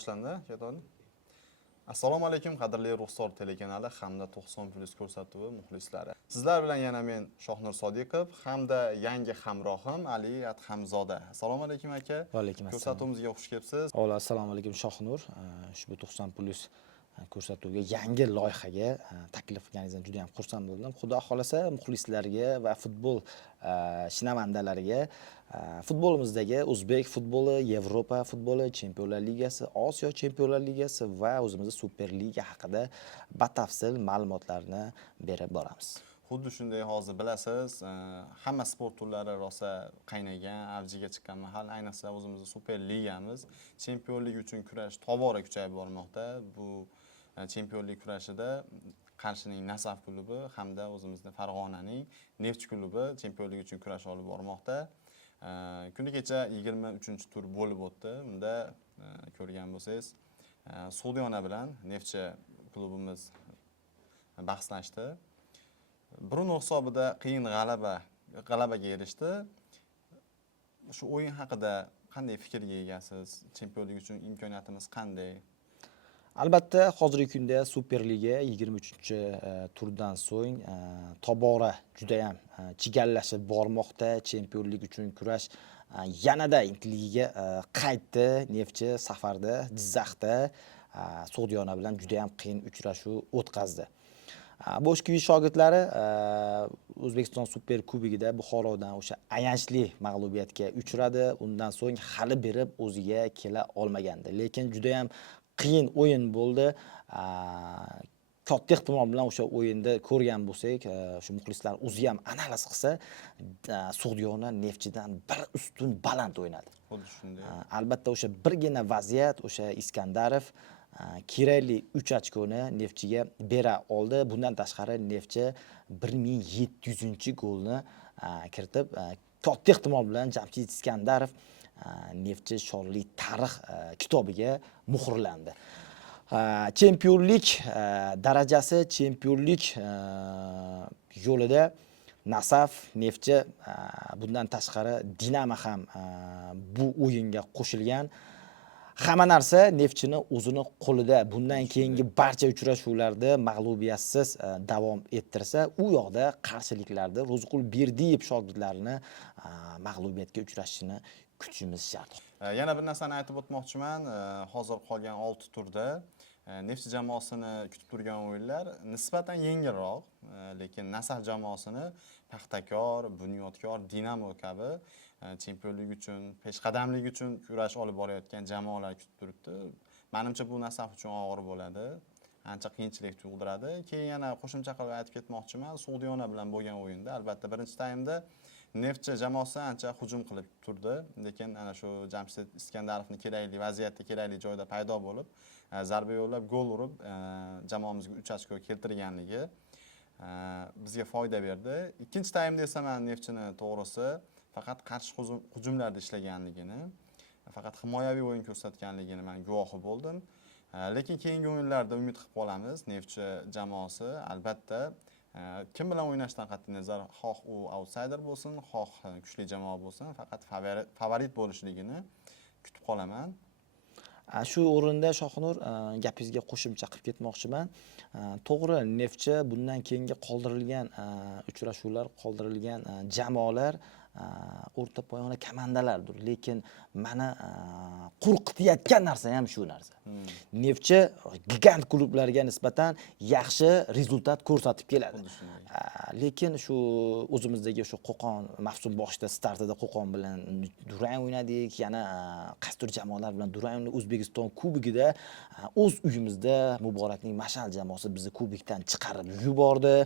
boshlandi, ketadi. Assalomu alaykum, qadrli Ruxsor telekanali hamda 90+ ko'rsatuvi muxlislari. Sizlar bilan yana men Shohnur Sodiqov hamda yangi hamrohim Ali Adhamzoda. Assalomu alaykum aka. Va alaykum assalom. Ko'rsatuvimizga xush kelibsiz. Avvalo assalomu alaykum Shohnur. Ushbu 90+ ko'rsatuvga yangi loyihaga taklif qilganingizdan juda ham xursand bo'ldim. Xudo xolasa muxlislarga va futbol shinavandalariga futbolimizdagi o'zbek futboli, Yevropa futboli, Chempionlar Ligasi, Osiyo Chempionlar Ligasi va o'zimizning Superliga haqida batafsil ma'lumotlarni berib boramiz. Xuddi shunday hozir bilasiz, hamma sport turlari rosa qaynagan, avjiga chiqqan mahal, ayniqsa o'zimizning Superligamiz chempionlik uchun kurash tobora kuchayib bormoqda. Bu chempionlik kurashida Qarshining Nasaf klubi hamda o'zimizning Farg'onaning Neftchi klubi chempionlik uchun kurash olib bormoqda. Kuni kecha 23-tur bo'lib o'tdi. Unda ko'rgan bo'lsangiz, Sudiyona bilan Neftchi klubimiz bahslashdi. Bruno hisobida qiyin g'alabaga erishdi. Shu o'yin haqida qanday fikrga egasiz? Chempionlik uchun imkoniyatimiz qanday? Albatta, hozirgi kunda Superliga 23-turdan so'ng tobora juda ham chigallashib bormoqda. Chempionlik uchun kurash yanada intiligiga qaytdi. Neftchi safarda Jizzaxda Sudiyona bilan juda ham qiyin uchrashuv o'tkazdi. Boshqiy shogirdlari O'zbekiston Super Kubogida Buxorodan o'sha ayanchli mag'lubiyatga uchradi. Undan so'ng hali berib o'ziga kela olmagandi. Lekin juda ham qiyin o'yin bo'ldi. Katta ehtimol bilan o'sha o'yinda ko'rgan bo'lsak, shu muxlislar o'zi ham analiz qilsa, Sudiyona Neftchidan bir ustun baland o'ynadi. Xuddi shunday. Albatta o'sha birgina vaziyat, o'sha Iskandarov kerakli 3 ochkoni Neftchiga bera oldi. Bundan tashqari Neftchi 1700-golni kiritib, katta ehtimol bilan Jamshid Iskandarov Neftchi shonli tarix kitobiga muhrlandi. Chempionlik darajasi, chempionlik yo'lida Nasaf, Neftchi, bundan tashqari Dinamo ham bu o'yinga qo'shilgan. Hamma narsa Neftchini o'zini qo'lida. Bundan keyingi barcha uchrashuvlarda mag'lubiyatsiz davom ettirsa, u yoqda qarshiliklarda Ro'ziqul Berdiyev shogirdlarini mag'lubiyatga uchrashishini kutishimiz shart. Yana bir narsani aytib o'tmoqchiman. Hozir qolgan 6 turda Neftchi jamoasini kutib turgan o'yinlar nisbatan yengilroq, lekin Nasaf jamoasini Paxtakor, Bunyodkor, Dinamo kabi chempionlik uchun, peshqadamlik uchun kurash olib borayotgan jamoalar kutib turibdi. Menimcha bu Nasaf uchun og'ir bo'ladi. Ancha qiyinchilik tug'diradi. Keyin yana qo'shimcha qilib aytib ketmoqchiman. Sudiyona bilan bo'lgan o'yinda albatta birinchi taymda Neftchi jamoasi ancha hujum qilib turdi, lekin ana shu Jamshid Iskandarovning kerakli vaziyatda, kerakli joyda paydo bo'lib, zarba yo'llab gol urib, jamoamizga 3 ochko keltirganligi bizga foyda berdi. Ikkinchi taymda esa men Neftchini to'g'risi faqat qarshi hujumlarda ishlaganligini, faqat himoyaviy o'yin ko'rsatganligini men guvohi bo'ldim. Lekin keyingi o'yinlarda umid qilib qolamiz. Neftchi jamoasi albatta kim bilan o'ynashdan qat'iy nazar, xoh u outsider bo'lsin, xoh kuchli jamoa bo'lsin, faqat favorit bo'lishligini kutib qolaman. Shu o'rinda Shohnur gapingizga qo'shimcha qilib ketmoqchiman. To'g'ri, Neftchi bundan keyingi qoldirilgan uchrashuvlar, qoldirilgan jamoalar o'rta poyona komandalardir, lekin meni qo'rqitayotgan narsa ham shu narsa. Neftchi gigant klublarga nisbatan yaxshi rezultat ko'rsatib keladi. Lekin shu o'zimizdagi shu Qo'qon mavsum boshida startida Qo'qon bilan durang o'ynadik, yana qaysidir jamoalar bilan durang o'ynadik. O'zbekiston Kubogida o'z uyimizda Muborakning Mashal jamoasi bizni kubokdan chiqarib yubordi.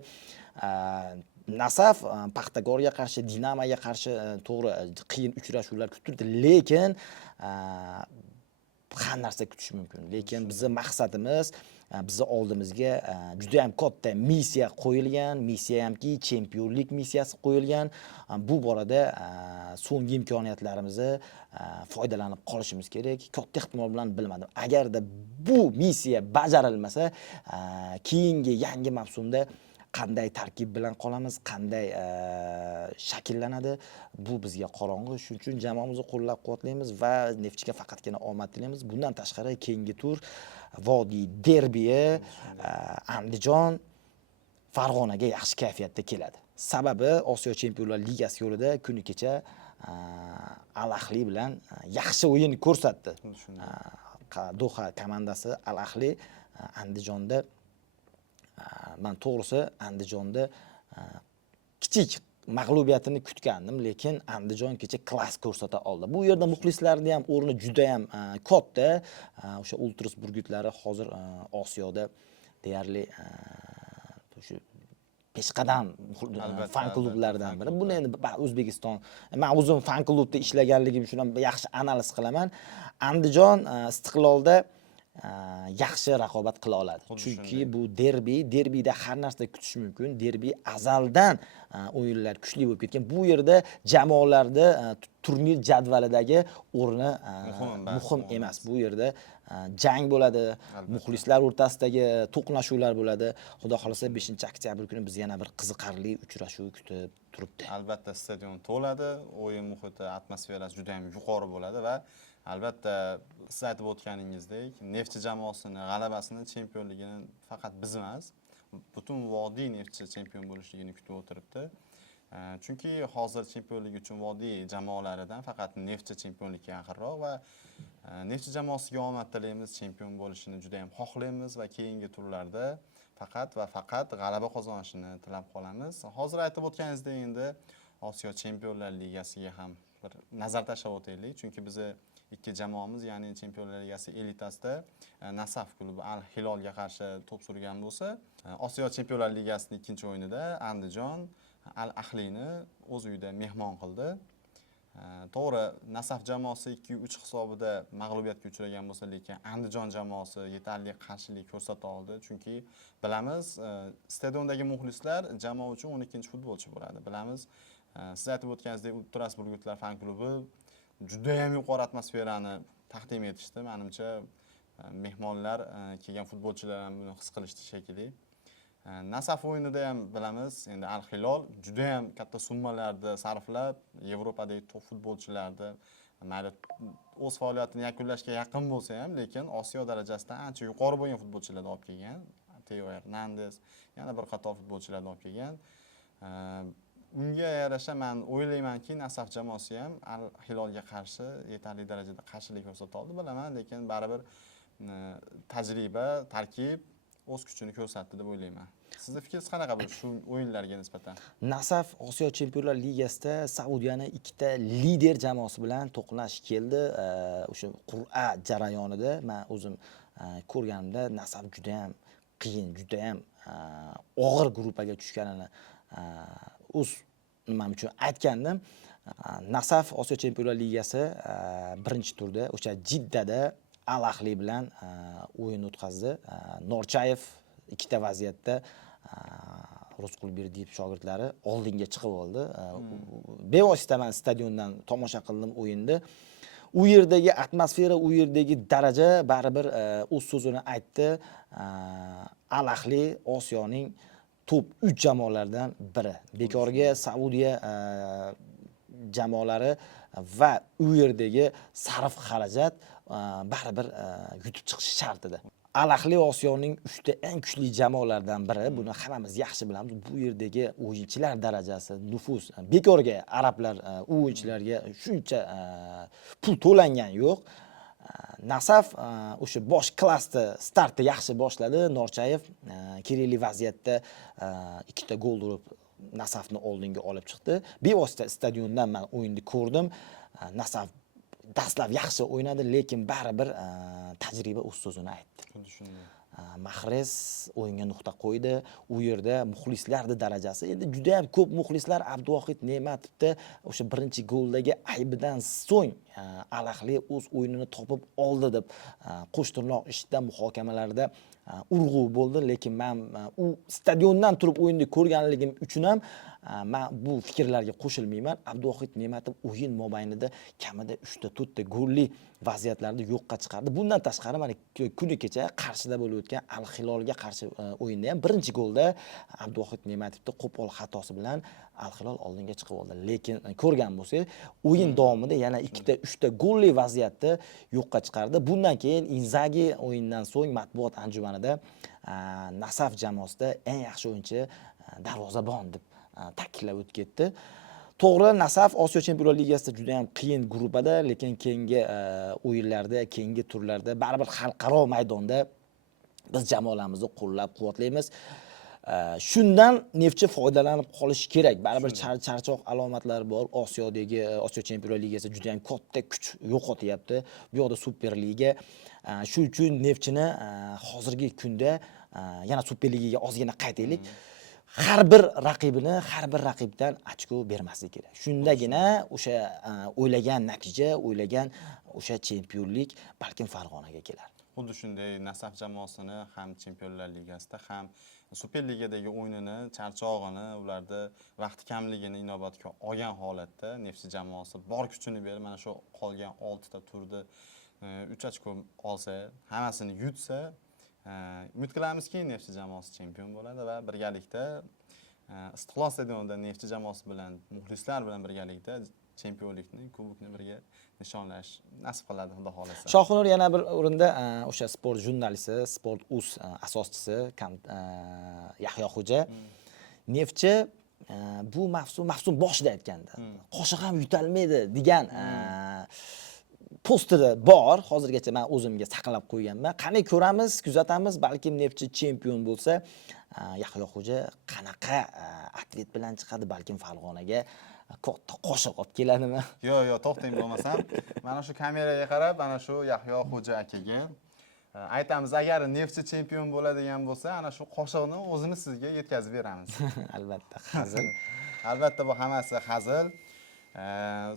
Nasaf Paxtakorga qarshi, Dinamoga qarshi to'g'ri qiyin uchrashuvlar kutib turdi, lekin har narsa kutish mumkin. Lekin bizning maqsadimiz, bizni oldimizga juda ham katta missiya qo'yilgan, missiya hamki chempionlik missiyasi qo'yilgan. Bu borada so'nggi imkoniyatlarimizni foydalanib qolishimiz kerak. Katta ehtimol bilan bilmadim, agarda bu missiya bajarilmasa, keyingi yangi mavsumda qanday tarkib bilan qolamiz, qanday shakllanadi, bu bizga qorong'u. Shuning uchun jamoamizni qo'llab-quvvatlaymiz va Neftchiga faqatgina omad tilaymiz. Bundan tashqari keyingi tur Vodiy derbiyi Andijon Farg'onaga yaxshi kayfiyatda keladi. Sababi Osiyo Chempionlar Ligasi yo'lida kuni kecha Al Ahli bilan yaxshi o'yin ko'rsatdi. Doha komandasi Al Ahli Andijonda men to'g'risi Andijonda kichik mag'lubiyatini kutgandim, lekin Andijon kecha klass ko'rsata oldi. Bu yerda muxlislarning ham o'rni juda ham katta. O'sha Ultras burgutlari hozir Osiyoda deyarli shu peshqadam fan klublardan biri. Buni endi O'zbekiston, men o'zim fan klubda ishlaganligim uchun ham yaxshi analiz qilaman. Andijon Istiqlolda yaxshi raqobat qila oladi. Chunki bu derbida har narsa kutish mumkin. Derbi azaldan o'yinlar kuchli bo'lib ketgan. Bu yerda jamoalarda turnir jadvalidagi o'rni muhim emas. Bu yerda jang bo'ladi, muxlislar o'rtasidagi to'qnashuvlar bo'ladi. Xudo xolasa 5-oktyabr kuni biz yana bir qiziqarli uchrashuv kutib turibdi. Albatta stadion to'ladi, o'yin muhiti, atmosferasi juda ham yuqori bo'ladi va albatta siz aytib o'tganingizdek, Neftchi jamoasini g'alabasini, chempionligini faqat biz emas, butun Vodiy Neftchi chempion bo'lishligini kutib o'tiribdi. Chunki hozir chempionlik uchun Vodiy jamoalaridan faqat Neftchi chempionlikka yaqinroq va Neftchi jamoasiga omad tilaymiz, chempion bo'lishini juda ham xohlaymiz va keyingi turlarda faqat g'alaba qozonishini tilab qolamiz. Hozir aytib o'tganingizdek, endi Osiyo Chempionlar Ligasiga ham bir nazar tashlab o'taylik, chunki bizni ikki jamoamiz, ya'ni Chempionlar Ligasi elitasida Nasaf klubi Al Hilolga qarshi to'p surgan bo'lsa, Osiyo Chempionlar Ligasining ikkinchi o'yinida Andijon Al Ahlini o'z uyida mehmon qildi. To'g'ri, Nasaf jamoasi 2-3 hisobida mag'lubiyatga uchragan bo'lsa, lekin Andijon jamoasi yetarli qarshilik ko'rsata oldi. Chunki bilamiz, stadiondagi muxlislar jamoa uchun 12-chi futbolchi bo'ladi. Bilamiz, siz aytib o'tganingizdek, Ultras burgutlar fan klubi juda ham yuqori atmosferani taqdim etishdi. Menimcha mehmonlar kelgan futbolchilar ham buni his qilishdi shekilli. Nasaf o'yinida ham bilamiz, endi Al Hilol juda ham katta summalarda sarflab Yevropadagi top futbolchilarni mayli o'z faoliyatini yakunlashga yaqin bo'lsa ham, lekin Osiyo darajasidan ancha yuqori bo'lgan futbolchilarni olib kelgan. Teo Hernandez, yana bir qator futbolchilarni olib kelgan. Unga yarasha men o'ylaymanki, Nasaf jamoasi ham Al Hilolga qarshi yetarli darajada qarshilik ko'rsata oldi, bilaman, lekin baribir tajriba, tarkib o'z kuchini ko'rsatdi deb o'ylayman. Sizning fikringiz qanaqa bu shu o'yinlarga nisbatan? Nasaf Osiyo Chempionlar Ligasida Saudiyaning ikkita lider jamoasi bilan to'qnash keldi. O'sha qur'a jarayonida men o'zim ko'rganimda Nasaf juda ham qiyin, juda ham og'ir gruppaga tushganini o'z nimam uchun aytgandim. Nasaf Osiyo Chempionlar Ligasi birinchi turda o'sha Jiddada Al Ahli bilan o'yin o'tkazdi. Norchayev ikkita vaziyatda Rusqul Berdiyev shogirdlari oldinga chiqib oldi. Bevosita men stadiondan tomosha qildim o'yinni. U yerdagi atmosfera, u yerdagi daraja baribir o'z so'zini aytdi. Al Ahli Osiyoning top 3 jamoalaridan biri. Bekorga Saudiya jamoalari va u yerdagi sarf xarajat baribir yutib chiqish shart edi. Al Ahli Osiyoning 3 ta eng kuchli jamoalardan biri. Buni hammamiz yaxshi bilamiz. Bu yerdagi o'yinchilar darajasi, nufuz. Bekorga arablar u o'yinchilarga shuncha pul to'langan yo'q. Nasaf o'sha bosh klassda startni yaxshi boshladi. Norchayev kerakli vaziyatda ikkita gol urib Nasafni oldinga olib chiqdi. Bevosita stadiondan men o'yinni ko'rdim. Nasaf dastlab yaxshi o'ynadi, lekin baribir tajriba o'z so'zini aytdi. Mahrez o'yinga nuqta qo'ydi. U yerda muxlislarning darajasi, endi juda ham ko'p muxlislar Abduvohid Ne'matovda o'sha birinchi goldagi aybidan so'ng Al Ahli o'z o'yinini topib oldi deb qo'sh tirnoq ishida muhokamalarda urg'u bo'ldi, lekin men u stadiondan turib o'yinni ko'rganligim uchun ham men bu fikrlarga qo'shilmayman. Abduvohid Ne'matov o'yin mobaynida kamida 3 ta 4 ta golli vaziyatlarni yo'qqa chiqardi. Bundan tashqari mana kuni kecha Qarshida bo'lib o'tgan Al Hilolga qarshi o'yinda ham birinchi golda Abduvohid Ne'matovning qo'pol xatosi bilan Al Hilol oldinga chiqib oldi. Lekin ko'rgan bo'lsangiz, o'yin davomida yana 2 ta 3 ta golli vaziyatni yo'qqa chiqardi. Bundan keyin Inzagi o'yindan so'ng matbuot anjumanida Nasaf jamoasida eng yaxshi o'yinchi darvozabon deb ta'kidlab o'tib ketdi. To'g'ri, Nasaf Osiyo Chempionlar Ligasida juda ham qiyin guruhda, lekin keyingi o'yinlarda, keyingi turlarda baribir xalqaro maydonda biz jamoalarimizni qo'llab-quvvatlaymiz. Shundan Neftchi foydalanib qolishi kerak. Baribir charchoq alomatlari bor. Osiyodagi Osiyo Chempionlar Ligasi juda ham katta kuch yo'qotyapti. Bu yoqda Superliga. Shu uchun Neftchini hozirgi kunda yana Superligaga ozgina qaytaylik. Har bir raqibdan ochko bermaslik kerak. Shundagina o'sha o'ylagan natija, o'ylagan o'sha chempionlik balkim Farg'onaga kelar. Xuddi shunday Nasaf jamoasini ham Chempionlar Ligasida ham Superligadagi o'yinini, charchog'ini, ularda vaqt kamligini inobatga olgan holatda Neftchi jamoasi bor kuchini berib mana shu qolgan 6 ta turda 3 ochko olsa, hammasini yutsa, umid qilamizki, Neftchi jamoasi chempion bo'ladi va birgalikda Istiqlol stadionida Neftchi jamoasi bilan, muxlislar bilan birgalikda chempionlikni, kubokni birga nishonlash nasib qiladi, xudo xolasa. Shohunur yana bir o'rinda o'sha sport jurnalisti, Sport.uz asoschisi Yahyo Xo'ja Neftchi bu mavsum boshida aytganda, qoshiq ham yutalmaydi degan posteri bor. Hozirgacha men o'zimga saqlab qo'yganman. Qani ko'ramiz, kuzatamiz, balkim Neftchi chempion bo'lsa, Yahyo Xo'ja qanaqa atlet bilan chiqadi, balkim Farg'onaga katta qoshiq olib keladimi? Yo'q, to'xtang bo'lmasam, mana shu kameraga qarab, mana shu Yahyo Xo'ja akaga aytamiz, agar Neftchi chempion bo'ladigan bo'lsa, ana shu qoshiqni o'zimiz sizga yetkazib beramiz. Albatta, hazil. Albatta, bu hammasi hazil.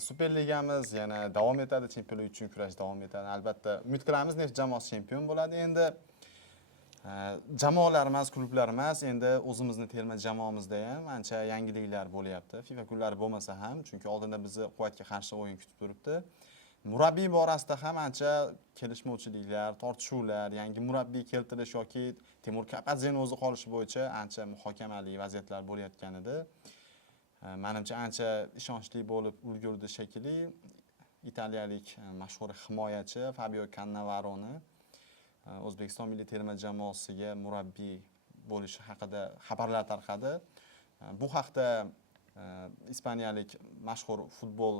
Superligamiz yana davom etadi, chempionlik uchun kurash davom etadi. Albatta, umid qilamiz Neftchi jamoasi chempion bo'ladi. Endi jamoalar emas, klublar emas, endi o'zimizni terma jamoamizda ham ancha yangiliklar bo'lyapti. FIFA kunlari bo'lmasa ham, chunki oldinda bizni Quvvatga qarshi o'yin kutib turibdi. Murabbiy borasida ham ancha kelishmovchiliklar, tortishuvlar, yangi murabbiy keltirish yoki Temur Kapadzeni o'zi qolishi bo'yicha ancha muhokamali vaziyatlar bo'layotgan edi. Menimcha ancha ishonchli bo'lib ulgurdi shekilli. Italiyalik mashhur himoyachi Fabio Cannavaroni O'zbekiston milliy terma jamoasiga murabbiy bo'lishi haqida xabarlar tarqadi. Bu haqda ispaniyalik mashhur futbol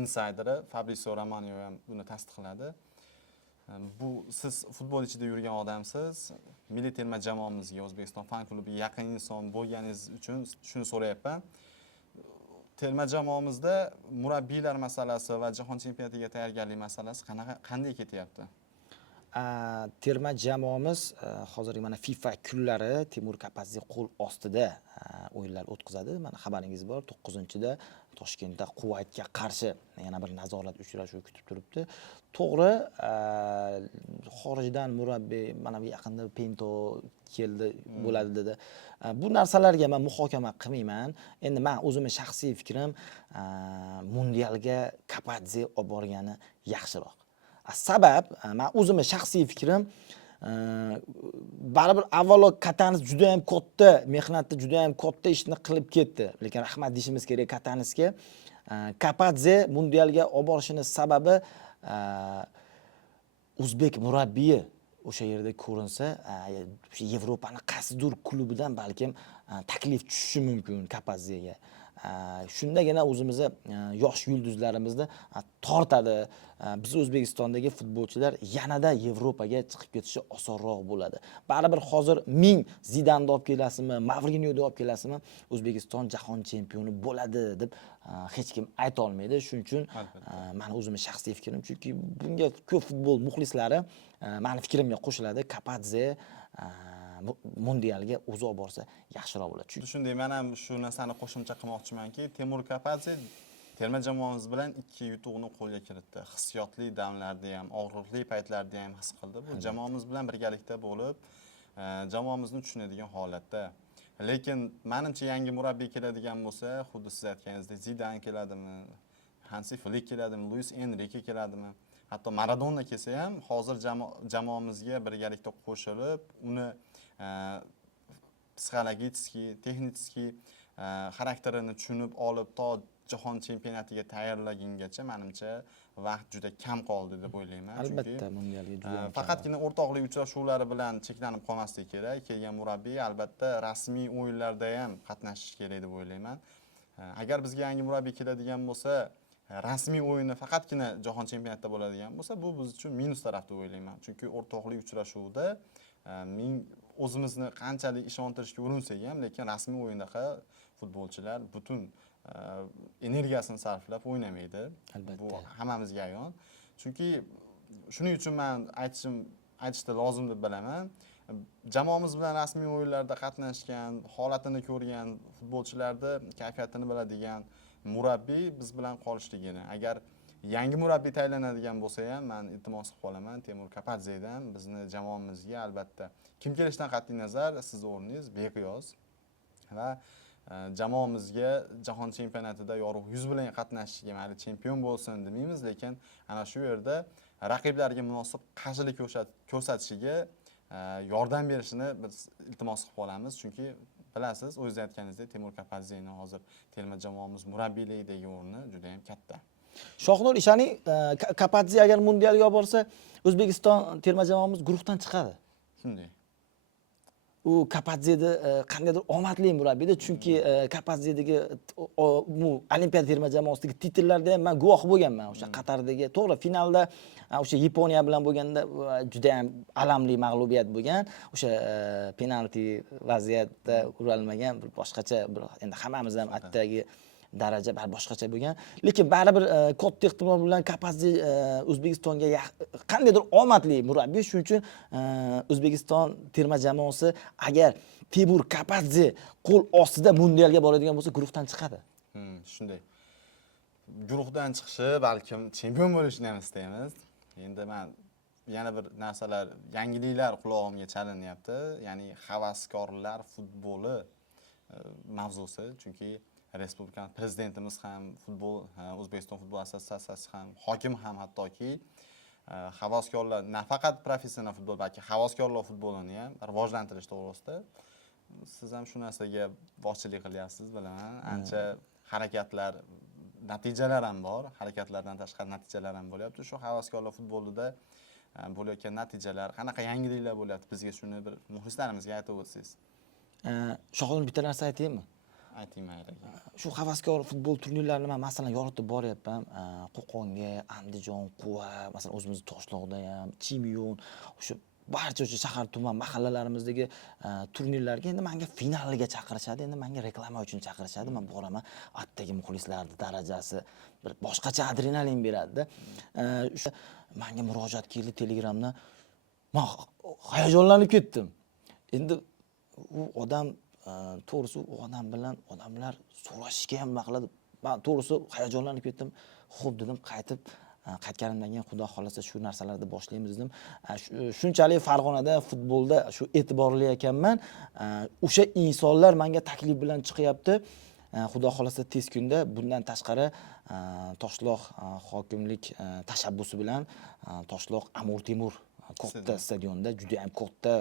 insayderi Fabrizio Romano ham buni tasdiqladi. Bu siz futbol ichida yurgan odamsiz, milliy terma jamoamizga, O'zbekiston fan klubiga yaqin inson bo'lganingiz uchun shuni so'rayapman. Terma jamoamizda murabbiylar masalasi va jahon chempionatiga tayyorgarlik masalasi qanday ketyapti? Terma jamoamiz hozirgi mana FIFA kunlari Temur Kapadze qo'l ostida o'yinlar o'tkazadi. Mana xabaringiz bor, 9-da Toshkentda Quvaytga qarshi yana bir nazorat uchrashuvi kutib turibdi. To'g'ri, xorijdan murabbiy mana bu yaqinda Pinto keldi, bo'ladi dedi. Bu narsalarga men muhokama qilmayman. Endi men o'zimning shaxsiy fikrim, mundialga Kapadze olib borgani yaxshiroq. Sabab, men o'zimning shaxsiy fikrim, baribir avvalo Katanis juda ham katta mehnatni, juda ham katta ishni qilib ketdi. Lekin rahmat deyishimiz kerak Katanisga. Kapadze mundialga olib borishining sababi o'zbek murabbiyi o'sha yerda ko'rinsa, Yevropaning qaysidir klubidan balkim taklif tushishi mumkin Kapadzega. Shundagina o'zimizni yosh yulduzlarimizni tortadi. Biz O'zbekistondagi futbolchilar yanada Yevropaga chiqib ketishi osonroq bo'ladi. Baribir hozir 1000 Zidanni olib kelasizmi, Mavrinyo'ni olib kelasizmi, O'zbekiston jahon chempioni bo'ladi deb hech kim ayta olmaydi. Shuning uchun meni o'zimning shaxsiy fikrim, chunki bunga ko'p futbol muxlislari meni fikrimga qo'shiladi. Kapadze mundialga o'zi olib borsa yaxshiroq bo'ladi. Shunday, men ham shu narsani qo'shimcha qilmoqchimanki, Temur Kapadze terma jamoamiz bilan 2 yutuqni qo'lga kiritdi. Hissiyotli damlarda ham, og'riqli paytlarda ham his qildi. Bu jamoamiz bilan birgalikda bo'lib, jamoamizni tushunadigan holatda. Lekin menimcha yangi murabbiy keladigan bo'lsa, xuddi siz aytganingizdek Zidane keladimi, Hansi Flick keladimi, Luis Enrique keladimi? Hatto Maradona kelsa ham hozir jamoamizga birgalikda qo'shilib, uni psixologически, texnически xarakterini tushunib olib to jahon chempionatiga tayyorlagungacha menimcha vaqt juda kam qoldi deb o'ylayman. Albatta, mundialga juda ham faqatgina o'rtoqlik uchrashuvlari bilan cheklanib qolmaslik kerak. Kelgan murabbiy albatta rasmiy o'yinlarda ham qatnashish kerak deb o'ylayman. Agar bizga yangi murabbiy keladigan bo'lsa, rasmiy o'yini faqatgina jahon chempionatida bo'ladigan bo'lsa, bu biz uchun minus taraf deb o'ylayman. Chunki o'rtoqlik uchrashuvida o'zimizni qanchalik ishontirishga urinsak ham, lekin rasmiy o'yindaqa futbolchilar butun energiyasini sarflab o'ynamaydi. Albatta. Bu hammamizga ayon. Chunki shuning uchun men aytishda lozim deb bilaman. Jamoamiz bilan rasmiy o'yinlarda qatnashgan, holatini ko'rgan futbolchilarni kayfiyatini biladigan murabbiy biz bilan qolishligini. Agar yangi murabbiy tayinlanadigan bo'lsa ham, men iltimos qilib qolaman Temur Kapadzedan bizni jamoamizga albatta kim kelishidan qat'iy nazar siz o'rningiz beqiyos va jamoamizga jahon chempionatida yorug' yuz bilan qatnashishiga, mayli chempion bo'lsin demaymiz, lekin ana shu yerda raqiblarga munosib qarshilik ko'rsatishiga yordam berishini biz iltimos qilib qolamiz. Chunki bilasiz, o'zingiz aytganingizdek, Temur Kapadzening hozir terma jamoamiz murabbiyligidagi o'rni juda ham katta. Shohnur ishani Kapadze agar mundialga olib borsa, O'zbekiston terma jamoamiz guruhdan chiqadi. Shunday. U Kapadzeni qandaydir omadli murabbiyda, chunki Kapadzedagi bu Olimpiada terma jamoasidagi titrlarda ham men guvoh bo'lganman. O'sha Qatardagi, to'g'ri, finalda o'sha Yaponiya bilan bo'lganda juda ham alamli mag'lubiyat bo'lgan. O'sha penalti vaziyatda uralmagan, bir boshqacha, bir endi hammamiz ham atdagi daraja bir boshqacha bo'lgan. Lekin baribir katta ehtimol bilan Kapadze O'zbekistonga qandaydir omadli murabbiy. Shuning uchun O'zbekiston terma jamoasi agar Temur Kapadze qo'l ostida mundialga boradigan bo'lsa, guruhdan chiqadi. Shunday. Guruhdan chiqishi, balkim chempion bo'lishni ham istaymiz. Endi men yana bir narsalar, yangiliklar qulog'imga chalinyapti. Ya'ni havaskorlar futboli mavzusi, chunki Respublika prezidentimiz ham, O'zbekiston futbol assotsiatsiyasi ham, hokim ham hattoki havaskorlar, nafaqat professional futbol, balki havaskorlar futbolini ham rivojlantirish to'g'risida siz ham shu narsaga boshchilik qilyapsiz, bilaman. Ancha harakatlar, natijalar ham bor. Harakatlardan tashqari natijalar ham bo'lyapti. Shu havaskorlar futbolida bo'layotgan natijalar, qanaqa yangiliklar bo'lyapti, bizga shuni bir muxlislarimizga aytib o'tsangiz. Shohnur, bitta narsa aytaymi? Ayting mayli. Shu havaskor futbol turnirlarini men masalan yoritib boryapman. Qo'qonga, Andijon, Quva, masalan o'zimiz Toshloqda ham, Chimyon, o'sha barcha o'sha shahar, tuman, mahallalarimizdagi turnirlarga endi menga finaliga chaqirishadi, endi menga reklama uchun chaqirishadi. Men boraman, atdagi muxlislarning darajasi bir boshqacha adrenalin beradi-da. O'sha menga murojaat keldi Telegramdan. Men hayajonlanib ketdim. Endi u odam to'g'risi u odam bilan odamlar so'rashishga ham nima qiladi. Men to'g'risi hayajonlanib ketdim. Xo'p dedim, qaytganimdan keyin Xudo xolasa shu narsalarni boshlaymiz dedim. Shunchalik Farg'onada futbolda shu e'tiborli ekanman. O'sha insonlar menga taklif bilan chiqyapti. Xudo xolasa tez kunda bundan tashqari Toshloq hokimlik tashabbusi bilan Toshloq Amur Temur katta stadionda juda ham katta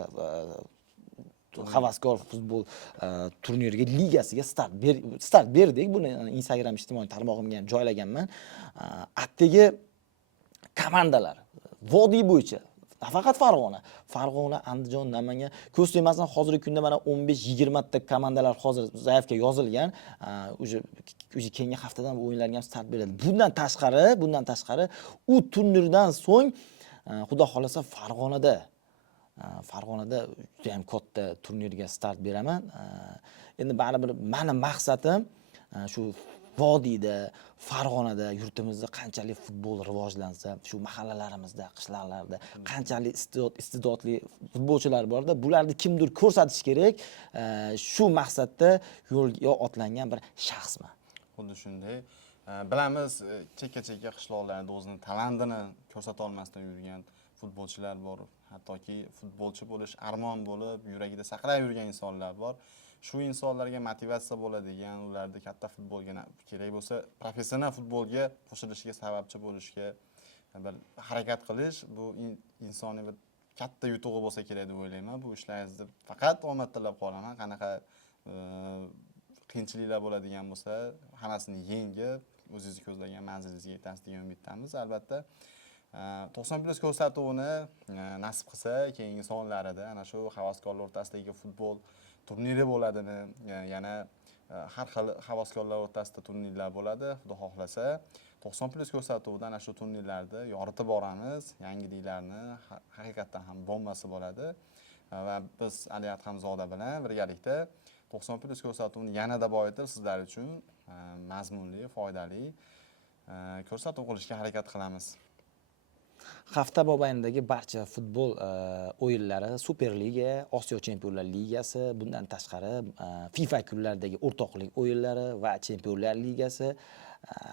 havaskor futbol turniriga, ligasiga start berdik. Buni Instagram ijtimoiy tarmog'imga ham joylaganman. Atdagi komandalar vodiy bo'yicha, nafaqat Farg'ona, Andijon, Namangan, ko'z tegmasdan hozirgi kunda mana 15-20 ta komandalar hozir zaifga yozilgan. O'sha keyingi haftadan bu o'yinlarga ham start beradi. Bundan tashqari u turnirdan so'ng Xudo xolasa Farg'onada juda ham katta turnirga start beraman. Endi baribir meni maqsadim shu vodiyda, Farg'onada yurtimizda qanchalik futbol rivojlansa, shu mahallalarimizda, qishloqlarda qanchalik iste'dodli futbolchilar borda, bularni kimdir ko'rsatish kerak. Shu maqsadda yo'lga otlangan bir shaxsman. Xuddi shunday. Bilamiz, chekka-chekka qishloqlarda o'zining talantini ko'rsata olmasdan yurgan futbolchilar bor. Hattoki futbolchi bo'lish armon bo'lib, yuragida saqlab yurgan insonlar bor. shu insonlarga motivatsiya bo'ladigan, ularda katta futbolga kerak bo'lsa, professional futbolga qo'shilishiga sababchi bo'lishga bir harakat qilish, bu insoniy bir katta yutug'i bo'lsa kerak deb o'ylayman. Bu ishlaringizni faqat omad tilab qolaman. Qanaqa qiyinchiliklar bo'ladigan bo'lsa, hammasini yengib, o'zingiz ko'zlagan manzilingizga yetasiz degan umiddamiz. Albatta 90+ ko'rsatuvini nasib qilsa, keyingi sonlarida ana shu havaskorlar o'rtasidagi futbol turniri bo'ladimi, yana har xil havaskorlar o'rtasida turnirlar bo'ladi. Xudo xohlasa, 90+ ko'rsatuvda ana shu turnirlarda yoritib boramiz. Yangiliklarni haqiqatdan ham bombasi bo'ladi. Va biz Ali Adhamzoda bilan birgalikda 90+ ko'rsatuvni yanada boyitib sizlar uchun mazmunli, foydali ko'rsatuv qilishga harakat qilamiz. Hafta mobaynidagi barcha futbol o'yinlari, Superliga, Osiyo Chempionlar Ligasi, bundan tashqari FIFA kunlaridagi o'rtoqlik o'yinlari va Chempionlar Ligasi,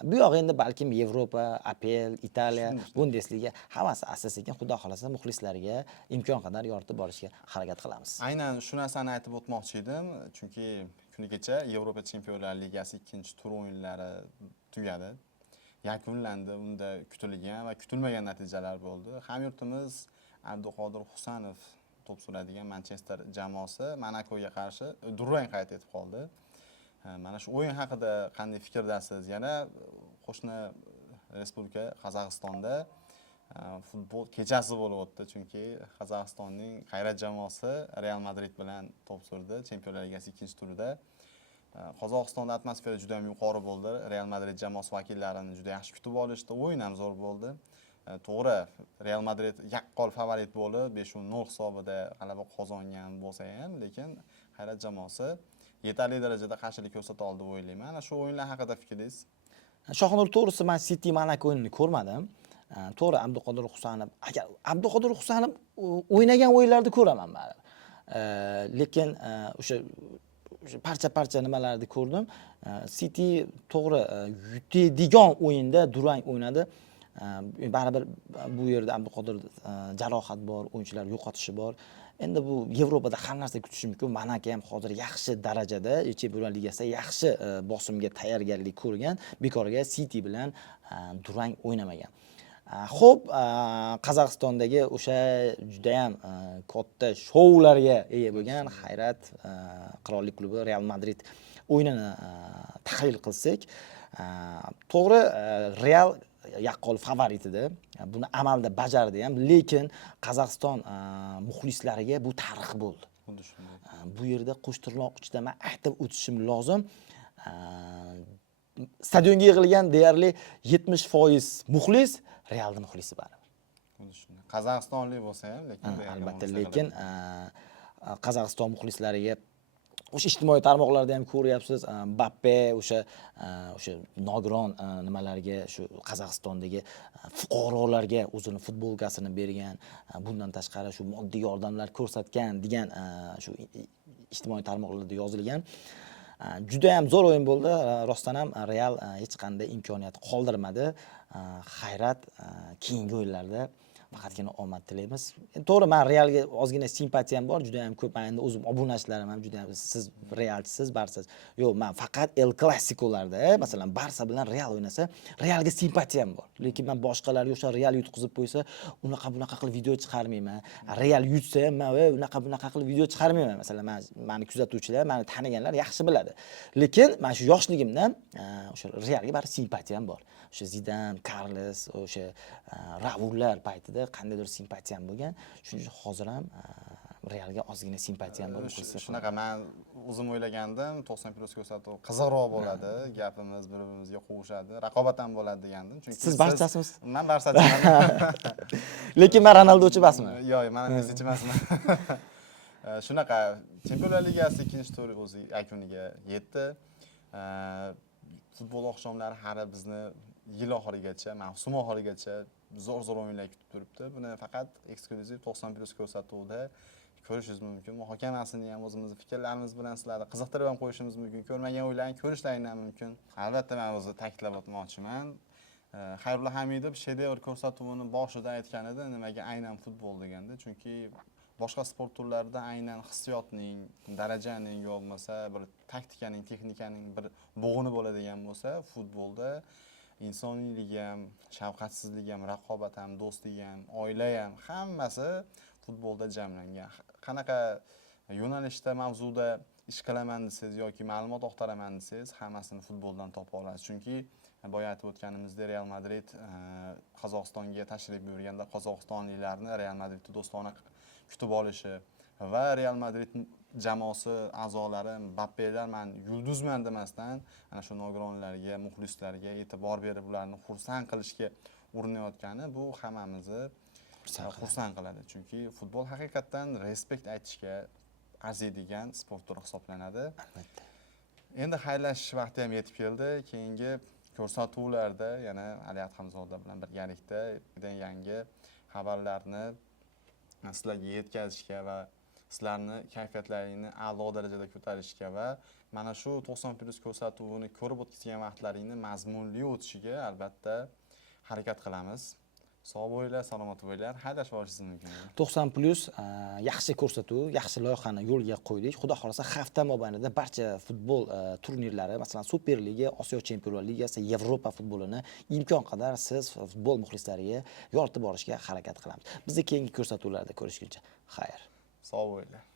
bu yoq endi balkim Yevropa, APL, Italiya, Bundesliga hammasi asta-sekin xudo xolasa muxlislarga imkon qadar yoritib borishga harakat qilamiz. Aynan shu narsani aytib o'tmoqchi edim, chunki kuni kecha Yevropa Chempionlar Ligasi 2-tur o'yinlari tugadi. Yakunlandi. Unda kutilgan va kutilmagan natijalar bo'ldi. Hamyurtimiz Abduqodir Husanov to'p suradigan Manchester jamoasi Monakoga qarshi durang qayd etib qoldi. Mana shu o'yin haqida qanday fikrdasiz? Yana qo'shni respublika Qozog'istonda futbol kechasi bo'lib o'tdi, chunki Qozog'istonning Qayrat jamoasi Real Madrid bilan to'p surdi Chempionlar Ligasi 2-turida. Qozog'istonda atmosfera juda ham yuqori bo'ldi. Real Madrid jamoasi vakillarini juda yaxshi kutib olishdi. O'yin ham zo'r bo'ldi. To'g'ri, Real Madrid yaqqol favorit bo'lib 5-0 hisobida g'alaba qozongan bo'lsa ham, lekin Qayrat jamoasi yetarli darajada qarshilik ko'rsata oldi deb o'ylayman. Ana shu o'yinlar haqida fikringiz? Shohnur, to'g'risi men City Monaco o'yinini ko'rmadim. To'g'ri, Abduqodir Husanov, agar Abduqodir Husanov o'ynagan o'yinlarni ko'raman men. Lekin o'sha parcha nimalarni ko'rdim. City to'g'ri yutadigan o'yinda durang o'ynadi. Baribir bu yerda Abduqodir jarohat bor, o'yinchilar yo'qotishi bor. Endi bu Yevropada har narsa kutish mumkin. Monaco ham hozir yaxshi darajada Chempionlar Ligasida yaxshi bosimga tayyorgarlik ko'rgan. Bekorga City bilan durang o'ynamagan. Xo'p, Qozog'istondagi o'sha juda ham katta shoularga ega bo'lgan Hayrat qirollik klubi Real Madrid o'yinini tahlil qilsak, to'g'ri Real yaqqol favorit edi. Buni amalda bajardi ham, lekin Qozog'iston muxlislariga bu tarix bo'ldi. Xuddi shunday. Bu yerda qo'shtirnoq ichida men aytib o'tishim lozim. Stadionga yig'ilgan deyarli 70% muxlis Realni muxlisi baribir. Xuddi shunday. Qozog'istonlik bo'lsa ham, lekin albatta, lekin Qozog'iston muxlislariga o'sha ijtimoiy tarmoqlarda ham ko'ryapsiz, Mbappe o'sha nogiron nimalarga, shu Qozog'istondagi fuqarolarga o'zini futbolkasini bergan, bundan tashqari shu moddiy yordamlar ko'rsatgan degan shu ijtimoiy tarmoqlarda yozilgan. Juda ham zo'r o'yin bo'ldi. Rostdan ham Real hech qanday imkoniyat qoldirmadi. Hayrat keyingi o'yinlarda faqatgina omad tilaymiz. To'g'ri, men Realga ozgina simpatiyam bor, juda ham ko'p. Men endi o'zim obunachilarim ham juda ham, siz Realchisiz, Barsiz. Yo'q, men faqat El Clasicolarda, masalan, Barsa bilan Real o'ynasa, Realga simpatiyam bor. Lekin men boshqalarga o'sha Real yutqizib qo'ysa, bunaqa qilib video chiqarmayman. Real yutsa ham men bunaqa qilib video chiqarmayman. Masalan, meni kuzatuvchilar, meni taniganlar yaxshi biladi. Lekin men shu yoshligimdan o'sha Realga bari simpatiyam bor. O'sha Zidane, Carlos, o'sha Raullar paytida qandaydir simpatiyam bo'lgan. Shuning uchun hozir ham Realga ozgina simpatiyam bor. Shunaqa men o'zim o'ylagandim, 90+ ko'rsatuv qizig'roq bo'ladi, gapimiz bir-birimizga qovushadi, raqobat ham bo'ladi degandim. Chunki siz Barchasimiz? Men Barsachiman. Lekin men Ronaldochi emasman. Yo'q, men Messichi emasman. Shunaqa Chempionlar Ligasi 2-tur o'zi yakuniga yetdi. Futbol oqshomlari hali bizni yil oxirigacha, mavsum oxirigacha zo'r o'yinlar kutib turibdi. Buni faqat eksklyuziv 90+ ko'rsatuvda ko'rishingiz mumkin. Muhokamasini ham o'zimizning fikrlarimiz bilan sizlarni qiziqtirib ham qo'yishimiz mumkin. Ko'rmagan o'yinlarni ko'rishlaringiz ham mumkin. Albatta, men o'zi ta'kidlab o'tmoqchiman. Xayrulla Hamidov shedevr ko'rsatuvini boshida aytgan edi, nimaga aynan futbol deganda, chunki boshqa sport turlarida aynan hissiyotning, darajaning yo bo'lmasa bir taktikaning, texnikaning bir bo'g'ini bo'ladigan bo'lsa, futbolda insoniylik ham, shafqatsizlik ham, raqobat ham, do'stlik ham, oila ham hammasi futbolda jamlangan. Qanaqa yo'nalishda, mavzuda ish qilaman desangiz yoki ma'lumot axtaraman desangiz, hammasini futboldan topa olasiz. Chunki boya aytib o'tganimizdek, Real Madrid Qozog'istonga tashrif buyurganda qozog'istonliklarni Real Madridda do'stona kutib olishi va Real Madrid jamoasi a'zolari Mbappelar men yulduzman demasdan ana shu nogironlarga, muxlislarga e'tibor berib ularni xursand qilishga urinayotgani bu hammamizni xursand qiladi. Chunki futbol haqiqatdan respekt aytishga arziydigan sport turi hisoblanadi. Albatta. Endi xayrlashish vaqti ham yetib keldi. Keyingi ko'rsatuvlarda yana Ali Adhamzoda bilan birgalikda yangi xabarlarni sizlarga yetkazishga va sizlarni kayfiyatlaringni a'lo darajada ko'tarishga va mana shu 90+ ko'rsatuvini ko'rib o'tkazgan vaqtlaringni mazmunli o'tishiga albatta harakat qilamiz. Sog' bo'linglar, salomat bo'linglar. Xayrlashib olishingiz mumkin. 90+ yaxshi ko'rsatuv, yaxshi loyihani yo'lga qo'ydik. Xudo xolasa hafta mobaynida barcha futbol turnirlari, masalan, Superliga, Osiyo Chempionlar Ligasi, Yevropa futbolini imkon qadar siz futbol muxlislariga yoritib borishga harakat qilamiz. Bizni keyingi ko'rsatuvlarda ko'rishguncha xayr. Sog' bo'linglar.